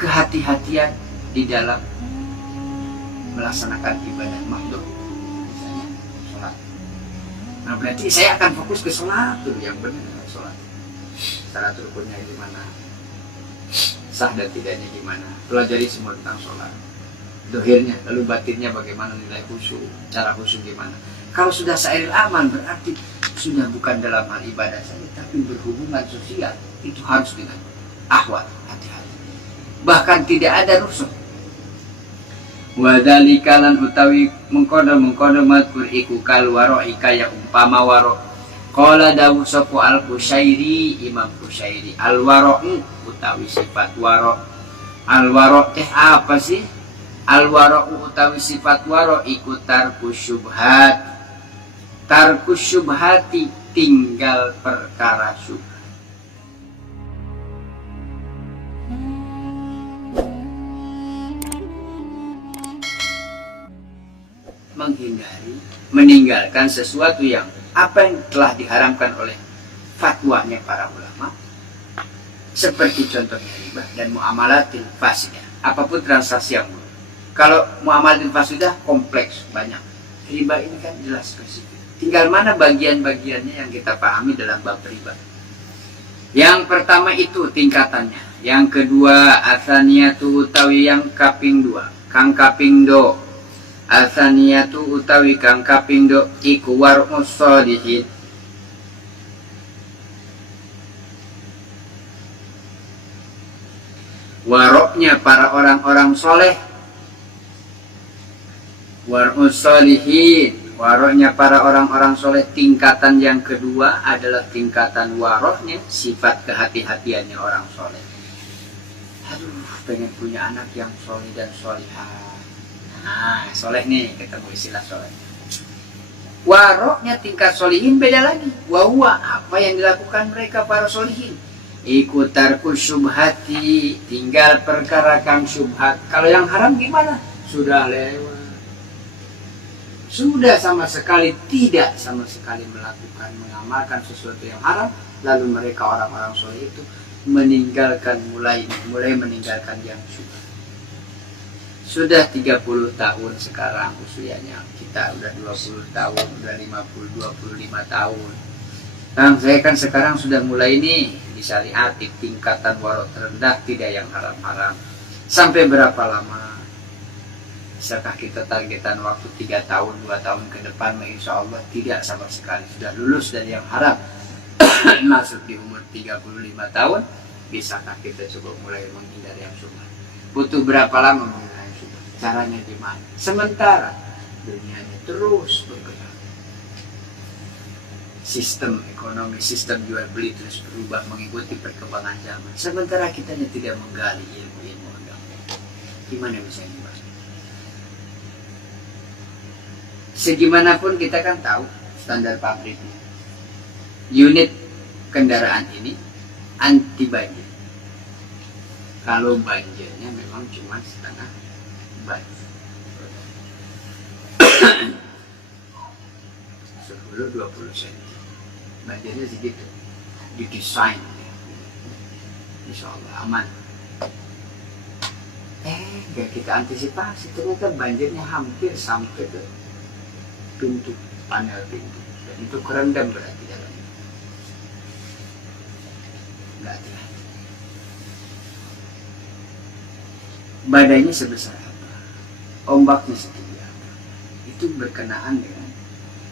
kehati-hatian di dalam melaksanakan ibadah makhluk, misalnya sholat. Nah berarti saya akan fokus ke sholat tuh yang benar, sholat. Syarat rukunnya gimana, sah dan tidaknya gimana, pelajari semua tentang sholat. Dohirnya, lalu batinnya bagaimana, nilai khusyuk, cara khusyuk gimana. Kalau sudah syairil aman berarti sudah bukan dalam hal ibadah saja, tapi berhubungan sosial. Itu harus dengan ahwal, hati-hati. Bahkan tidak ada rusuh. Wadhalikalan utawi mengkodo matkur iku kal waro ikaya umpama waro. Qala dawu sopo al-Qushairi, Imam Qushairi, al-waro utawi sifat waro. Al-waro teh apa sih? Al-waro utawi sifat waro iku tarku syubhat. Tarku syubhati, tinggal perkara syubhat. Menghindari, meninggalkan sesuatu yang apa yang telah diharamkan oleh fatwanya para ulama, seperti contohnya riba dan muamalatil fasidah, apapun transaksi yang buruk. Kalau muamalatil fasidah kompleks banyak, riba ini kan jelas spesifik, tinggal mana bagian-bagiannya yang kita pahami dalam bab riba. Yang pertama itu tingkatannya, yang kedua asaniyatu utawi yang kaping dua, kang kaping do. Asaniyatu utawi kang kaping do iku war'us sholihin, waroknya para orang-orang soleh. War'us sholihin, waroknya para orang-orang soleh. Tingkatan yang kedua adalah tingkatan waroknya, sifat kehati-hatiannya orang soleh. Aduh, pengen punya anak yang soleh dan solihah. Nah, soleh nih, ketemu istilah soleh. Waroknya tingkat solihin beda lagi. Wahuwa, apa yang dilakukan mereka para solihin? Ikutarku syubhati, tinggal perkara kang syubhat. Kalau yang haram gimana? Sudah lewat. Sudah sama sekali tidak sama sekali melakukan, mengamalkan sesuatu yang haram. Lalu mereka orang-orang soleh itu meninggalkan, mulai meninggalkan yang syubhat. Sudah 30 tahun sekarang usianya, kita udah 20 tahun, udah 50, 25 tahun. Nah, saya kan sekarang sudah mulai nih disyariati tingkatan warok terendah, tidak yang haram-haram. Sampai berapa lama? Bisakah kita targetan waktu 3 tahun, 2 tahun ke depan? Insya Allah tidak sama sekali. Sudah lulus dari yang haram, masuk di umur 35 tahun, bisakah kita coba mulai menghindari yang syubhat? Butuh berapa lama? Caranya gimana? Sementara dunianya terus bergerak, sistem ekonomi, sistem jual beli terus berubah mengikuti perkembangan zaman. Sementara kita tidak menggali ilmu agama, gimana bisa dibahas? Segimanapun kita kan tahu standar pabriknya. Unit kendaraan ini anti banjir. Kalau banjirnya memang cuma setengah banjir. 10-20 cm banjirnya segitu, didesain insya Allah aman. Gak kita antisipasi, ternyata banjirnya hampir sampai ke pintu, panel pintu, dan itu kerendam berarti dalamnya. Gak hati-hati. Badainya sebesar apa, ombaknya setinggi apa, itu berkenaan dengan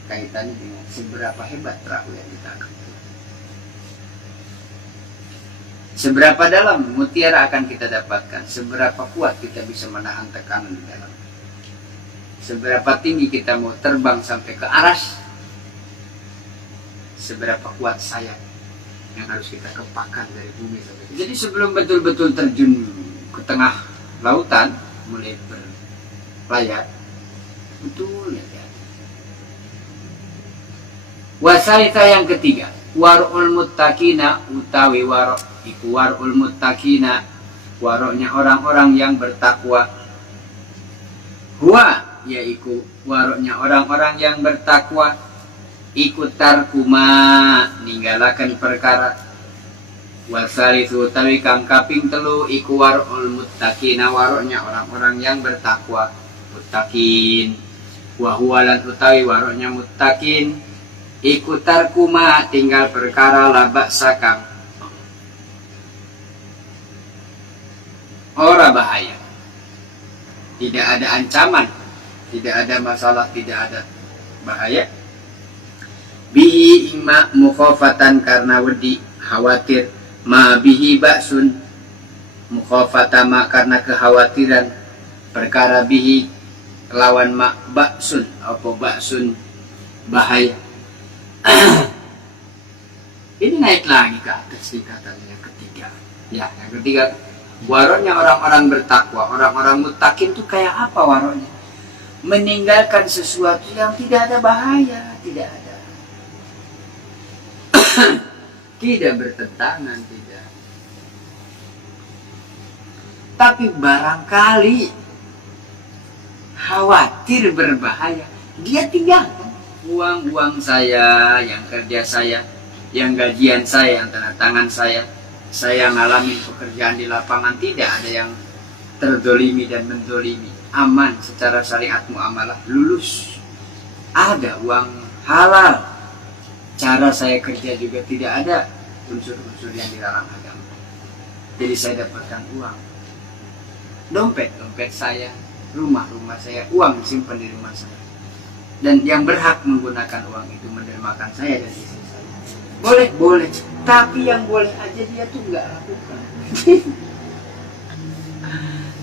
kaitannya dengan seberapa hebat perahu yang ditangkap. Seberapa dalam mutiara akan kita dapatkan, seberapa kuat kita bisa menahan tekanan di dalam, seberapa tinggi kita mau terbang sampai ke aras, seberapa kuat sayap yang harus kita kepakkan dari bumi sampai. Jadi sebelum betul-betul terjun ke tengah lautan, mulai berlayar, betul ya. Wasaita yang ketiga, warul muttaqina utawi warok iku warul muttaqina, waroknya orang-orang yang bertakwa. Huwa yaiku waroknya orang-orang yang bertakwa, ikut tarkuma, ninggalakan perkara, Wasalisu utawi kang kaping telu iku warul muttaqina waroknya orang-orang yang bertakwa. Muttaqin wa huwa lan utawi waroknya muttaqin iku tarkuma tinggal perkara labak sakang ora bahaya, tidak ada ancaman, tidak ada masalah, tidak ada bahaya. Bihi imma mukhafatan karena wedi khawatir, ma bihi ba'sun mukhafata ma karena kekhawatiran, perkara bihi lawan ma ba'sun apa ba'sun bahaya. Ini naik lagi ke atas tingkatan yang ketiga. Ya, yang ketiga waroknya orang-orang bertakwa, orang-orang muttaqin itu kayak apa waroknya? Meninggalkan sesuatu yang tidak ada bahaya, tidak ada. Tidak bertentangan, tidak. Tapi barangkali khawatir berbahaya, dia tinggalkan. Uang-uang saya, yang kerja saya, yang gajian saya, yang tanda tangan saya ngalami pekerjaan di lapangan, tidak ada yang terdolimi dan mendolimi, aman secara syariat muamalah, lulus, ada uang halal, cara saya kerja juga tidak ada unsur-unsur yang dilarang agama, jadi saya dapatkan uang, dompet saya, rumah saya, uang simpan di rumah saya, dan yang berhak menggunakan uang itu mendermakan saya dan istri saya, boleh, tapi yang boleh aja dia tuh nggak lakukan.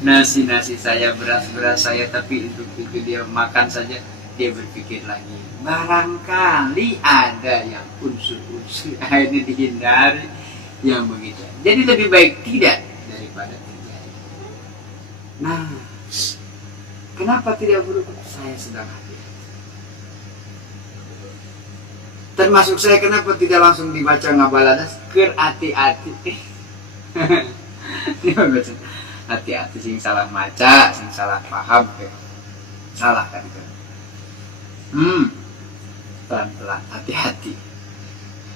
Nasi saya, beras saya, tapi untuk itu dia makan saja, dia berpikir lagi. Barangkali ada yang unsur-unsur ini dihindari yang begitu. Jadi lebih baik tidak daripada terjadi. Nah, kenapa tidak berubah? Saya sedang hati-hati. Termasuk saya kenapa tidak langsung dibaca ngabaladas ker hati-hati. Hati-hati sing salah maca, sing salah paham, salah kan itu. Pelan-pelan, hati-hati.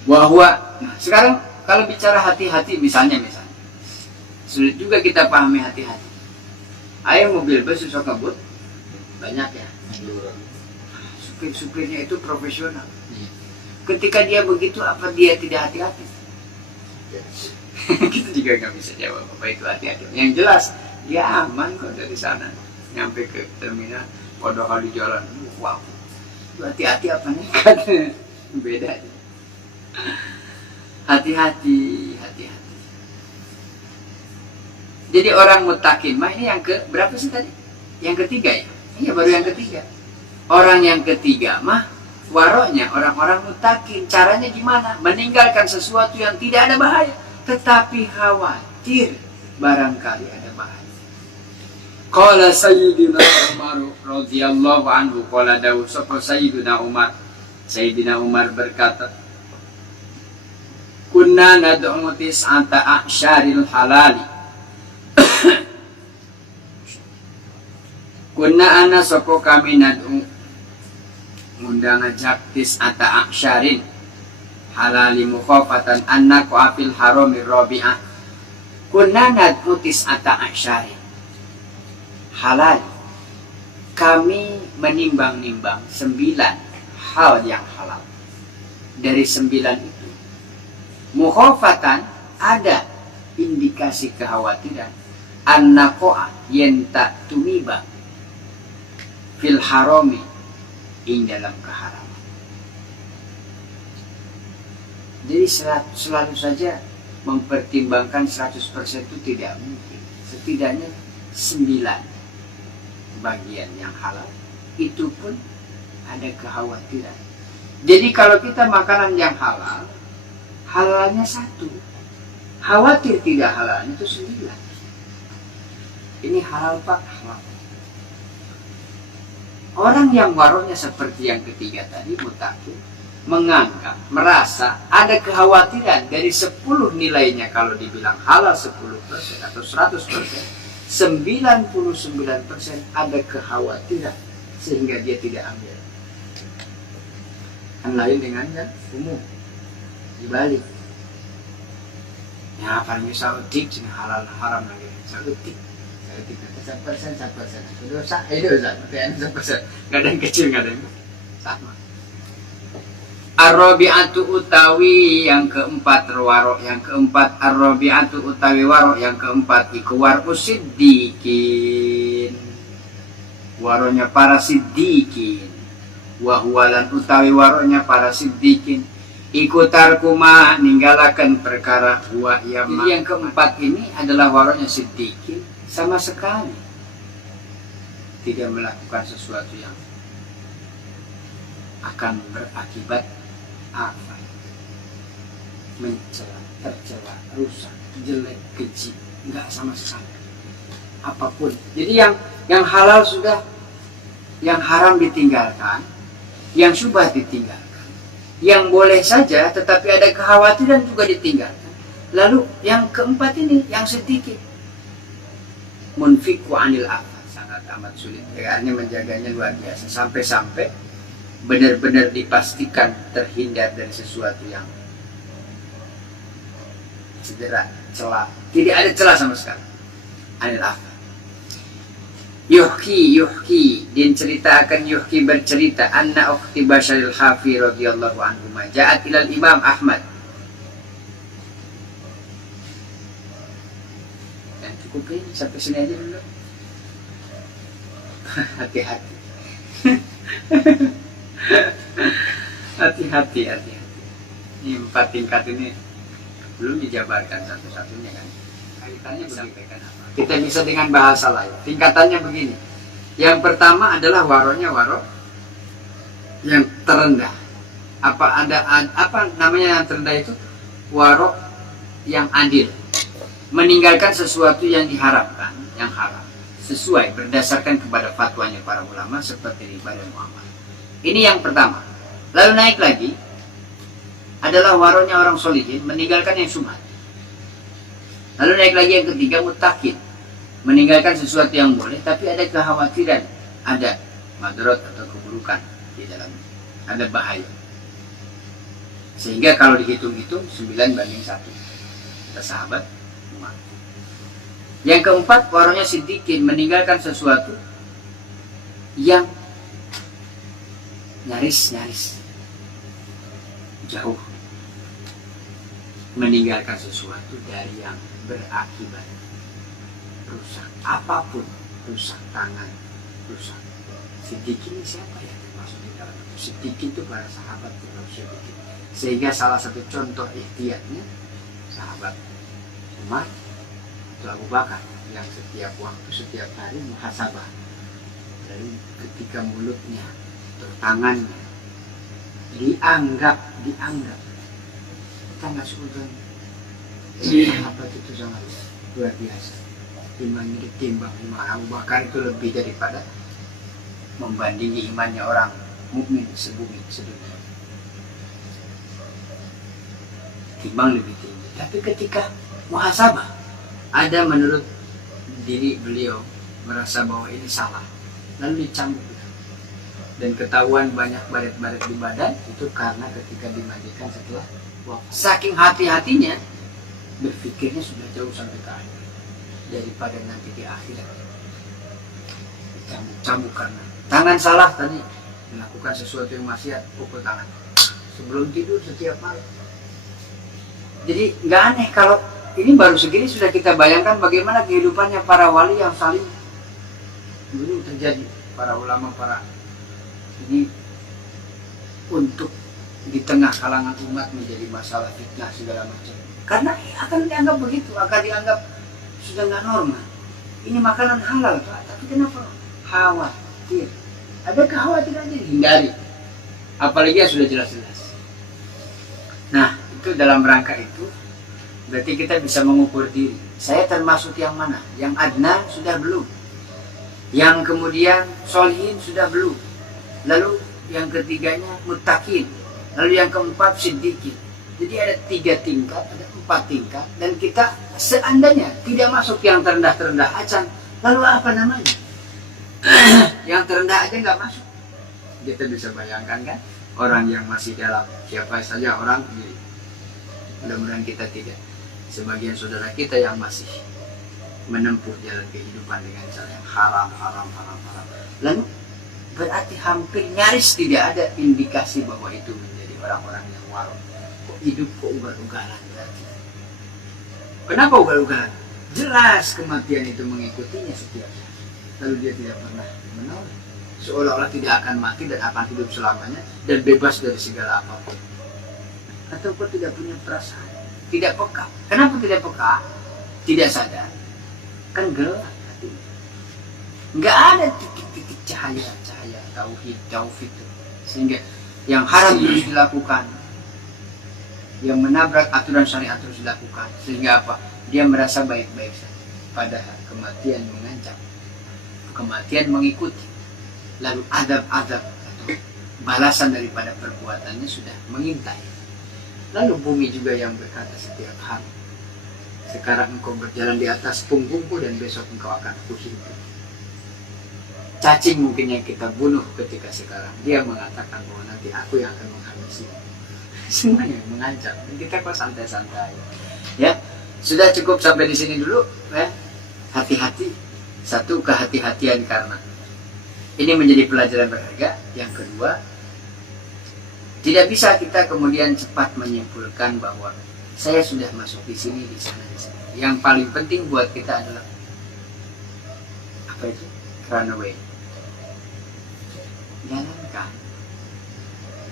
Bahwa sekarang kalau bicara hati-hati, misalnya sulit juga kita pahami hati-hati. Ayo mobil bus susah kebut banyak ya. Supir-supirnya itu profesional. Ketika dia begitu, apa dia tidak hati-hati? Kita juga nggak bisa jawab apa itu hati-hati. Yang jelas dia aman kok dari sana nyampe ke terminal. Padahal di jalan, wow, itu hati-hati apa nih? Beda. Hati-hati. Jadi orang muttaqin, mah ini yang ke berapa sih tadi? Yang ketiga ya? Iya, baru yang ketiga. Orang yang ketiga mah waroknya orang-orang muttaqin. Caranya gimana? Meninggalkan sesuatu yang tidak ada bahaya, tetapi khawatir barangkali ada bahaya. Qala Sayyidina Umar radhiyallahu anhu, qala dawu sapa Sayyidina Umar. Sayyidina Umar berkata, kunna nad'u tis'ata a'syaril halali. Kunna ana sapa kami nad'u ngundang ngajak tis'ata a'syarin halali mukhafatan annaku afil harami rabi'ah. Kunna nad'u tis'ata a'syarin halal. Kami menimbang-nimbang 9 hal yang halal. Dari 9 itu mukhafatan ada indikasi kekhawatiran annaqa yenta tumiba fil harami ing dalam keharaman. Jadi selalu saja mempertimbangkan 100% itu tidak mungkin. Setidaknya 9 bagian yang halal itu pun ada kekhawatiran. Jadi kalau kita makanan yang halal, halalnya 1, khawatir tidak halal itu 9. Ini halal pak, halal. Orang yang waroknya seperti yang ketiga tadi, muttaqin, menganggap, merasa ada kekhawatiran dari 10 nilainya. Kalau dibilang halal 10% atau 100%, 99% ada kekhawatiran sehingga dia tidak ambil. Kan lain dengan yang umum dibalik. Ya paling sautik cina halal haram lagi. Sautik persen dosa dosa persen nggak ada yang kecil nggak ada yang sama. Ar-rabi'atu utawi yang keempat warok yang keempat ar-rabi'atu utawi warok yang keempat iku warqu siddiqin waronya para siddiqin wa huwalan utawi waronya para siddiqin iku tarkuma ninggalakan perkara huwa yama. Jadi yang keempat ini adalah waronya siddiqin, sama sekali tidak melakukan sesuatu yang akan berakibat apa? Mencela, tercela, rusak, jelek, keji, enggak sama sekali. Apapun. Jadi yang halal sudah, yang haram ditinggalkan, yang syubhat ditinggalkan, yang boleh saja tetapi ada kekhawatiran juga ditinggalkan. Lalu yang keempat ini yang sedikit munfiqu anil afat, sangat amat sulit. Karena menjaganya luar biasa sampai-sampai benar-benar dipastikan terhindar dari sesuatu yang cedera, celah. Tidak ada celah sama sekali. Anil afat. Yuhki din cerita akan Yuhki bercerita anna ukhti Basharil Hafi radhiyallahu anhu ja'at ilal Imam Ahmad. Dan cukup ini sampai sini aja dulu. Hati-hati. Hati-hati. Ini 4 tingkat ini belum dijabarkan satu-satunya kan. Kaitannya disampaikan apa? Kita bisa dengan bahasa lain. Tingkatannya begini. Yang pertama adalah waronya waro yang terendah. Apa namanya yang terendah itu? Waro yang adil. Meninggalkan sesuatu yang diharapkan, yang haram, sesuai berdasarkan kepada fatwanya para ulama seperti ibadah muamalah. Ini yang pertama. Lalu naik lagi adalah waronya orang solihin, meninggalkan yang syubhat. Lalu naik lagi yang ketiga, muttaqin, meninggalkan sesuatu yang boleh tapi ada kekhawatiran, ada madarat atau keburukan di dalamnya, ada bahaya. Sehingga kalau dihitung-hitung 9:1. Kata sahabat Umar. Yang keempat, waronya siddiqin, meninggalkan sesuatu yang nyaris jauh, meninggalkan sesuatu dari yang berakibat rusak, apapun, rusak tangan, rusak. Siddiqin ini siapa ya termasuk di dalam itu? Siddiqin itu para sahabat termasuk Siddiqin. Sehingga salah satu contoh ihtiyatnya sahabat Umar itu Abu Bakar yang setiap waktu, setiap hari muhasabah. Dari ketika mulutnya atau tangannya dianggap kita nggak sudah apa itu sangat luar biasa. Imannya ditimbang iman Abu Bakar itu lebih daripada membandingi imannya orang mukmin sebumi sedunia. Timbang lebih tinggi. Tapi ketika muhasabah, ada menurut diri beliau merasa bahwa ini salah, lalu dicambuk dan ketahuan banyak baret-baret di badan, itu karena ketika dimandikan setelah wafat. Saking hati-hatinya, berpikirnya sudah jauh sampai ke akhir daripada nanti di akhirat. Dicambuk karena tangan salah tadi, melakukan sesuatu yang maksiat, pukul tangan sebelum tidur setiap malam. Jadi nggak aneh kalau ini baru segini sudah kita bayangkan bagaimana kehidupannya para wali yang saling dulu terjadi, para ulama, para ini untuk di tengah kalangan umat menjadi masalah fitnah segala macam. Karena akan dianggap begitu, akan dianggap sudah nggak normal. Ini makanan halal Pak, tapi kenapa khawatir? Ada kekhawatiran dihindari, apalagi yang sudah jelas-jelas. Nah, itu dalam rangka itu berarti kita bisa mengukur diri. Saya termasuk yang mana? Yang adna sudah belum? Yang kemudian solihin sudah belum? Lalu yang ketiganya muttaqin. Lalu yang keempat siddiqin. Jadi ada 3 tingkat, ada 4 tingkat. Dan kita seandainya tidak masuk yang terendah-terendah acan, lalu apa namanya? Yang terendah aja nggak masuk. Kita bisa bayangkan kan? Orang yang masih dalam, siapa saja orang, mudah-mudahan kita tidak. sebagian saudara kita yang masih menempuh jalan kehidupan dengan cara yang haram. Lalu berarti hampir nyaris tidak ada indikasi bahwa itu menjadi orang-orang yang waro. Kok hidup kok ugal-ugalan berarti. Kenapa ugal-ugalan? Jelas kematian itu mengikutinya setiap saat. Lalu dia tidak pernah menolak. Seolah-olah tidak akan mati dan akan hidup selamanya dan bebas dari segala apapun. Atau kok tidak punya perasaan, tidak peka. Kenapa tidak peka? Tidak sadar. Kan gelap hatinya. Nggak ada titik-titik cahaya tauhid, taufik. Sehingga yang haram terus dilakukan, yang menabrak aturan syariat terus dilakukan. Sehingga apa? Dia merasa baik-baik saja. Padahal kematian mengancam, kematian mengikuti. Lalu adab-adab atau balasan daripada perbuatannya sudah mengintai. Lalu bumi juga yang berkata setiap hari, sekarang engkau berjalan di atas punggungku dan besok engkau akan kuhimpun. Cacing mungkin yang kita bunuh ketika sekarang, dia mengatakan bahwa nanti aku yang akan menghabisi. Semuanya mengancam. Kita kok santai-santai. Ya, sudah cukup sampai di sini dulu. Ya. Hati-hati. Satu, kehati-hatian karena ini menjadi pelajaran berharga. Yang kedua, tidak bisa kita kemudian cepat menyimpulkan bahwa saya sudah masuk di sini, di sana, di sini. Yang paling penting buat kita adalah apa itu? Run away. Jalankan.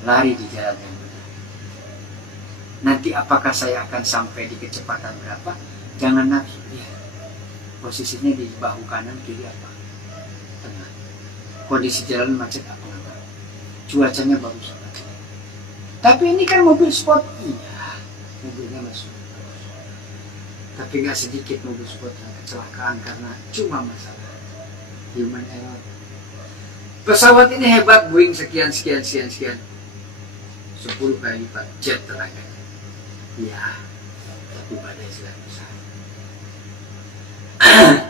Lari di jalan yang benar. Nanti apakah saya akan sampai di kecepatan berapa? Jangan nafsu. Lihat. Posisinya di bahu kanan, kiri apa? Tengah. Kondisi jalan macet apa enggak? Cuacanya bagus apa? Tapi ini kan mobil sport. Iya, mobilnya masuk. Tapi nggak sedikit mobil sport yang kecelakaan karena cuma masalah human error. Pesawat ini hebat, Boeing sekian. 10 kali lipat jet tenaganya. Ya, tapi badai sedang besar.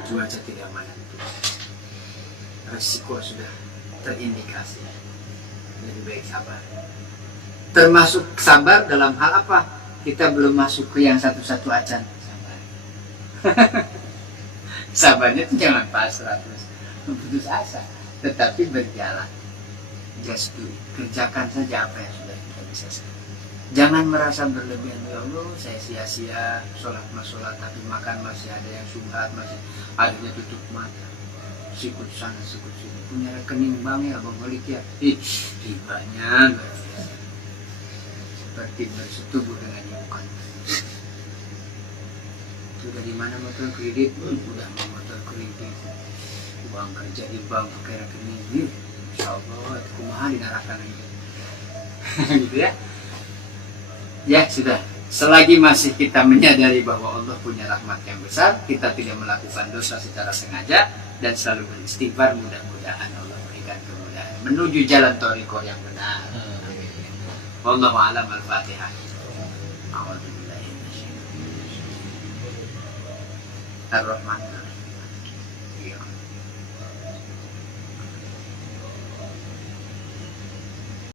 Cuaca tidak menentu. Resiko sudah terindikasi. Lebih baik sabar. Termasuk sabar dalam hal apa? Kita belum masuk ke yang satu-satu acan. Sabar. Sabarnya itu jangan pasrah terus putus asa, tetapi berjalan. Just do it. Kerjakan saja apa yang sudah kita bisa sekarang. Jangan merasa berlebihan. Ya Allah, saya sia-sia sholat tapi makan masih ada yang subhat, masih adanya tutup mata. Sikut sana, sikut sini. Punya rekening bank ya, Bang Malik ya. Ribanya luar biasa. Seperti bersetubuh dengan ibukan. Itu dari mana motor kredit? Udah mau motor kredit. Uang kerja di bank pakai rekening. Insya Allah, itu kumaha dinarakan aja. Gitu ya. Ya sudah. Selagi masih kita menyadari bahwa Allah punya rahmat yang besar, kita tidak melakukan dosa secara sengaja dan selalu beristighfar, mudah-mudahan Allah berikan kemudahan menuju jalan thariqah yang benar. Wallahu a'lam. Al-Fatihah. A'udzubillahi minasyaitonir rajim. Ar-Rahman.